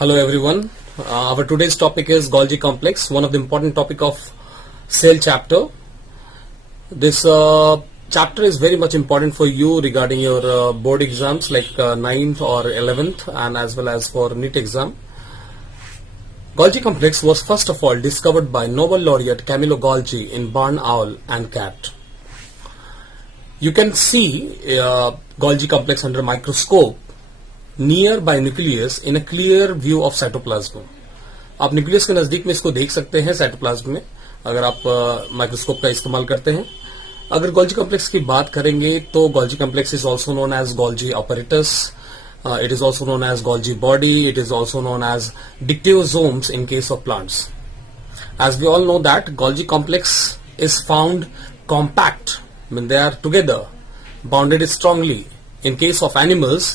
Hello everyone. Our today's topic is Golgi complex, one of the important topic of cell chapter. This chapter is very much important for you regarding your board exams like 9th or 11th and as well as for NEET exam. Golgi complex was first of all discovered by Nobel laureate Camillo Golgi in barn owl and cat. You can see Golgi complex under microscope near by nucleus in a clear view of cytoplasm. आप nucleus के नजदीक में इसको देख सकते हैं cytoplasm में अगर आप माइक्रोस्कोप का इस्तेमाल करते हैं. अगर गोल्जी कॉम्प्लेक्स की बात करेंगे तो Golgi complex is also known as Golgi apparatus, it is also known as Golgi body, it is also known as dictyosomes in case of plants. As we all know that Golgi complex is found compact when they are together, bounded strongly. In case of animals,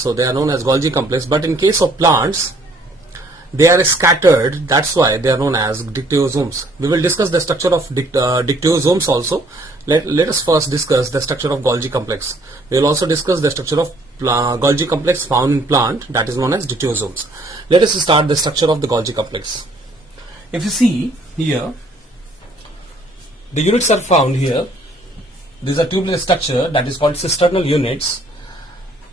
so they are known as Golgi complex, but in case of plants, they are scattered. That's why they are known as dictyosomes. We will discuss the structure of dictyosomes also. Let us first discuss the structure of Golgi complex. We will also discuss the structure of Golgi complex found in plant, that is known as dictyosomes. Let us start the structure of the Golgi complex. If you see here, the units are found here. These are tubular structure that is called cisternal units.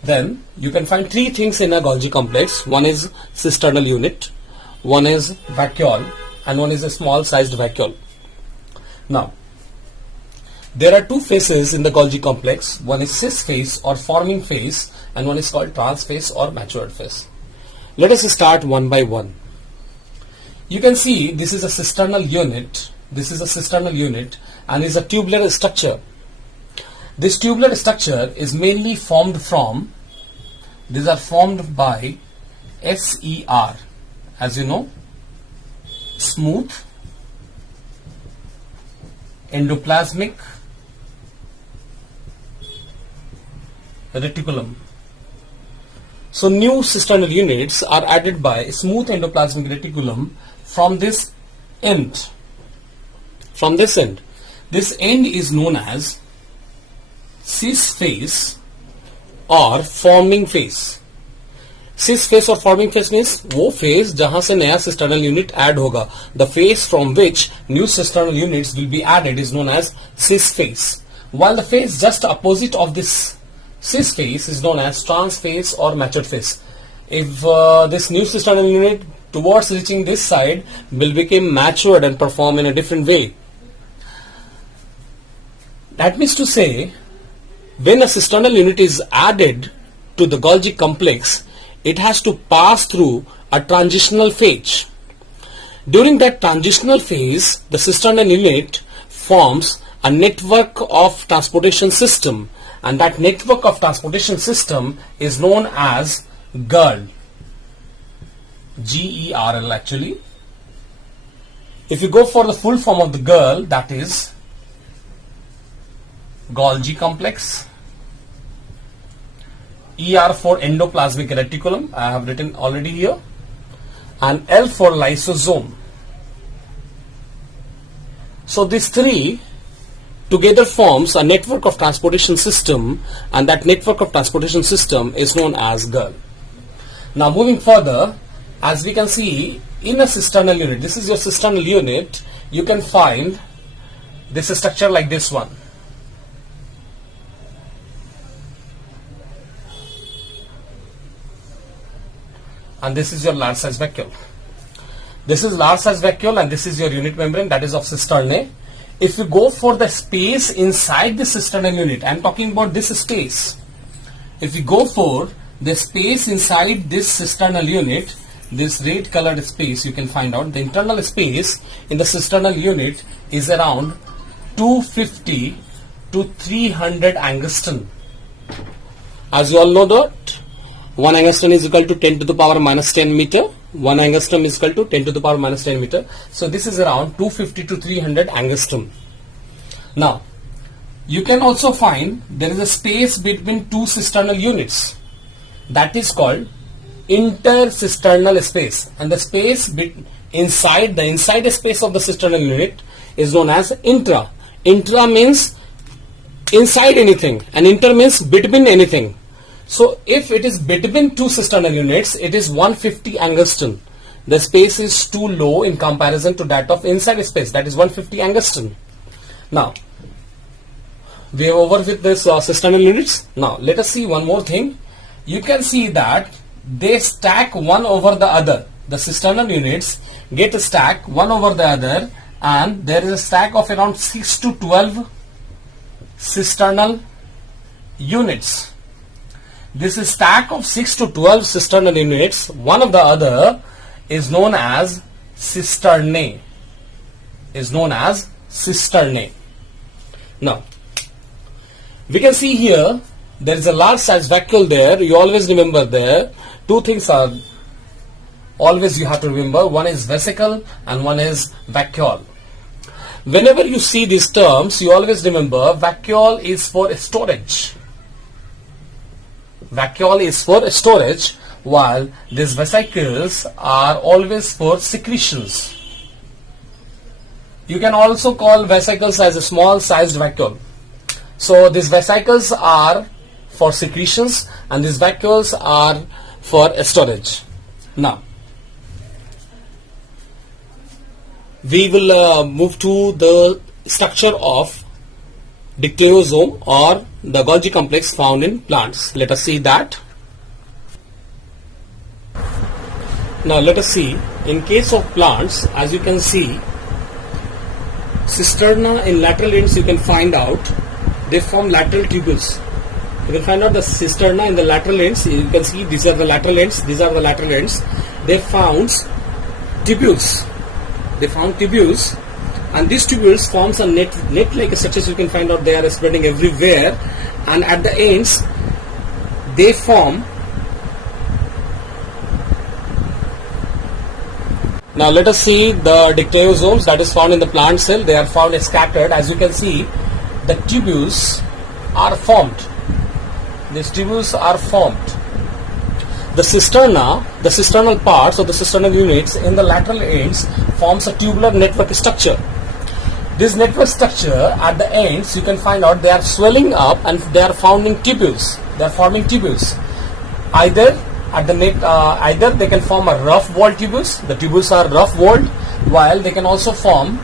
Then you can find three things in a Golgi complex. One is cisternal unit, one is vacuole, and one is a small sized vacuole. Now there are two phases in the Golgi complex. One is cis phase or forming phase and one is called trans phase or matured phase. Let us start one by one. You can see this is a cisternal unit. This is a cisternal unit and is a tubular structure. This tubular structure is mainly formed from, these are formed by SER, as you know, smooth endoplasmic reticulum. So new cisternal units are added by smooth endoplasmic reticulum from this end. From this end. This end is known as cis phase और forming phase. Cis phase और forming phase means वो phase जहां से नया cisternal unit add होगा. The phase from which new cisternal units will be added is known as cis phase, while the phase just opposite of this cis phase is known as trans phase or matured phase. If this new cisternal unit towards reaching this side will become matured and perform in a different way. That means to say, when a cisternal unit is added to the Golgi complex, it has to pass through a transitional phase. During that transitional phase, the cisternal unit forms a network of transportation system, and that network of transportation system is known as GERL. GERL actually. If you go for the full form of the GERL, that is Golgi complex. ER for endoplasmic reticulum, I have written already here, and L for lysosome. So these three together forms a network of transportation system, and that network of transportation system is known as GERL. Now moving further, as we can see in a cisternal unit, this is your cisternal unit, you can find this structure like this one. And this is your large size vacuole. This is large size vacuole and this is your unit membrane, that is of cisternae. If you go for the space inside the cisternal unit, I am talking about this space. If you go for the space inside this cisternal unit, this red colored space, you can find out the internal space in the cisternal unit is around 250 to 300 angstrom. As you all know that 1 angstrom is equal to 10 to the power minus 10 meter. 1 angstrom is equal to 10 to the power minus 10 meter. So this is around 250 to 300 angstrom. Now, you can also find there is a space between two cisternal units. That is called intercisternal space. And the space inside space of the cisternal unit is known as intra. Intra means inside anything and inter means between anything. So if it is between two cisternal units, it is 150 angstrom. The space is too low in comparison to that of inside space, that is 150 angstrom. Now we are over with this cisternal units. Now let us see one more thing. You can see that they stack one over the other. The cisternal units get a stack one over the other, and there is a stack of around 6 to 12 cisternal units. This is stack of 6 to 12 cisternal units, one of the other, is known as cisternae. Now we can see here there is a large size vacuole there. You always remember there two things are always you have to remember. One is vesicle and one is vacuole. Whenever you see these terms, you always remember vacuole is for storage. Vacuole is for storage, while these vesicles are always for secretions. You can also call vesicles as a small sized vacuole. So these vesicles are for secretions and these vacuoles are for storage. Now we will move to the structure of dictyosome or the Golgi complex found in plants. Let us see that. Now let us see, in case of plants, as you can see, cisterna in lateral ends, you can find out they form lateral tubules. You can find out the cisterna in the lateral ends. You can see these are the lateral ends, these are the lateral ends. They found tubules. And these tubules forms a net like structures. You can find out they are spreading everywhere, and at the ends they form. Now let us see the dictyosomes that is found in the plant cell. They are found scattered. As you can see, the tubules are formed. These tubules are formed. The cisterna, the cisternal parts or the cisternal units in the lateral ends forms a tubular network structure. This network structure at the ends, you can find out they are swelling up and they are forming tubules. Either at the net, either they can form a rough walled tubules. The tubules are rough walled, while they can also form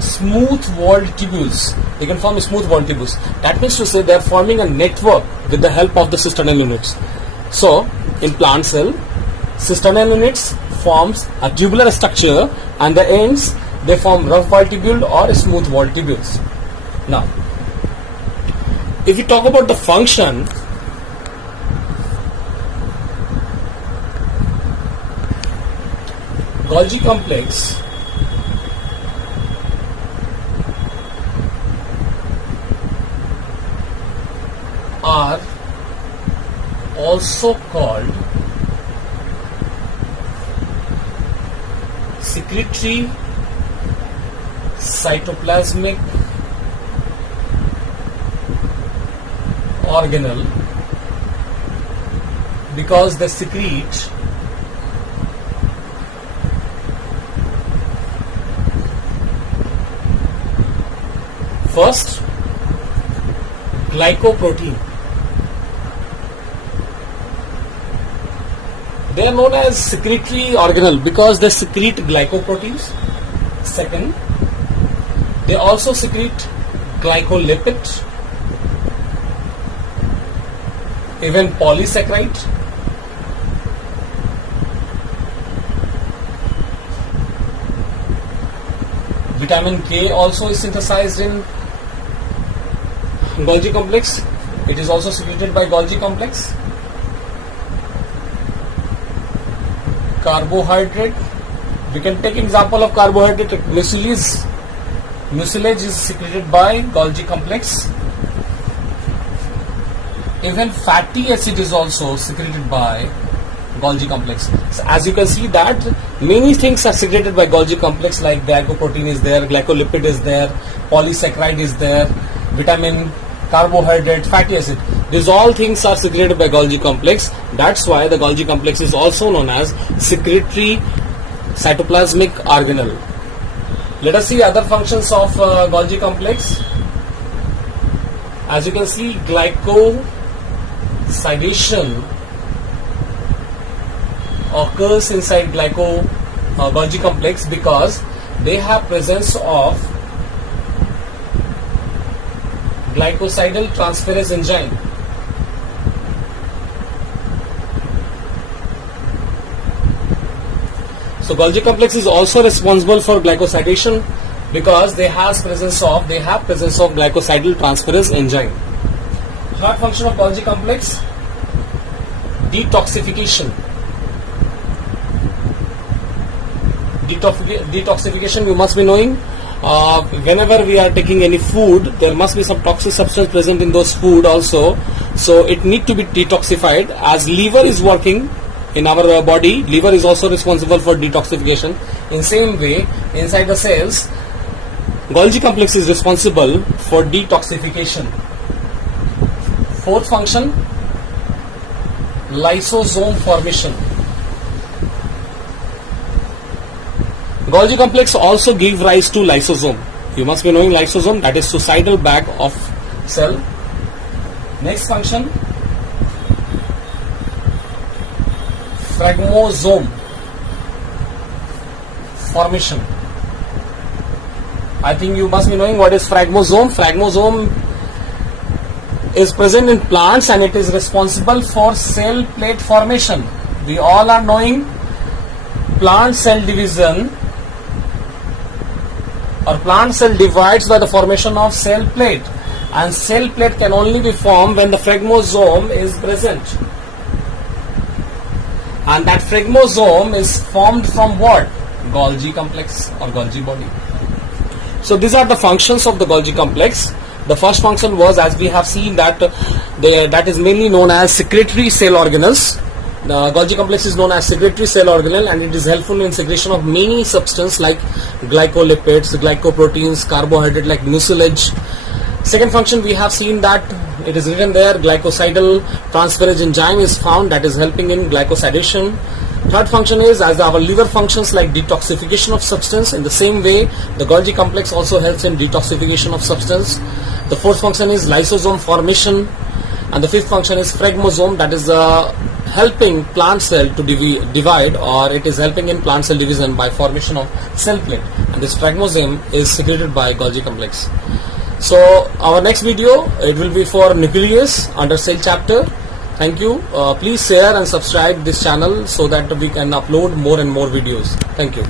smooth walled tubules. That means to say they are forming a network with the help of the cisternal units. So in plant cell, cisternal units forms a tubular structure, and the ends they form rough walled tubule or smooth walled tubules. Now, if we talk about the function, Golgi complex are also called secretory cytoplasmic organelle because they secrete first glycoprotein. They are known as secretory organelle because they secrete glycoproteins. Second, they also secrete glycolipid, even polysaccharide. Vitamin K also is synthesized in Golgi complex. It is also secreted by Golgi complex. Carbohydrate, we can take example of carbohydrate. Mucilage is secreted by Golgi complex. Even fatty acid is also secreted by Golgi complex. So as you can see that many things are secreted by Golgi complex, like glycoprotein is there, glycolipid is there, polysaccharide is there, vitamin, carbohydrate, fatty acid. These all things are secreted by Golgi complex. That's why the Golgi complex is also known as secretory cytoplasmic organelle. Let us see other functions of Golgi complex. As you can see, glycosidation occurs inside Golgi complex because they have presence of glycosydyl transferase enzyme. So Golgi complex is also responsible for glycosidation because they have presence of glycosydyl transferase enzyme. Third function of Golgi complex, detoxification. Detoxification, you must be knowing, whenever we are taking any food, there must be some toxic substance present in those food also, so it need to be detoxified. As liver is working in our body, liver is also responsible for detoxification. In same way, inside the cells, Golgi complex is responsible for detoxification. Fourth function, lysosome formation. Golgi complex also give rise to lysosome. You must be knowing lysosome, that is suicidal bag of cell. Next function, phragmosome formation. I think you must be knowing what is phragmosome. Phragmosome is present in plants and it is responsible for cell plate formation. We all are knowing plant cell division, or plant cell divides by the formation of cell plate, and cell plate can only be formed when the phragmosome is present. And that phragmosome is formed from what? Golgi complex or Golgi body. So these are the functions of the Golgi complex. The first function was, as we have seen, that that is mainly known as secretory cell organelles. The Golgi complex is known as secretory cell organelle, and it is helpful in secretion of many substances like glycolipids, glycoproteins, carbohydrate like mucilage. Second function, we have seen that it is written there, glycosydyl transferase enzyme is found, that is helping in glycosidation. Third function is, as our liver functions like detoxification of substance, in the same way the Golgi complex also helps in detoxification of substance. The fourth function is lysosome formation, and the fifth function is phragmosome, that is helping plant cell to divide, or it is helping in plant cell division by formation of cell plate, and this phragmosome is secreted by Golgi complex. So our next video, it will be for nucleus under cell chapter. Thank you. Please share and subscribe this channel so that we can upload more and more videos. Thank you.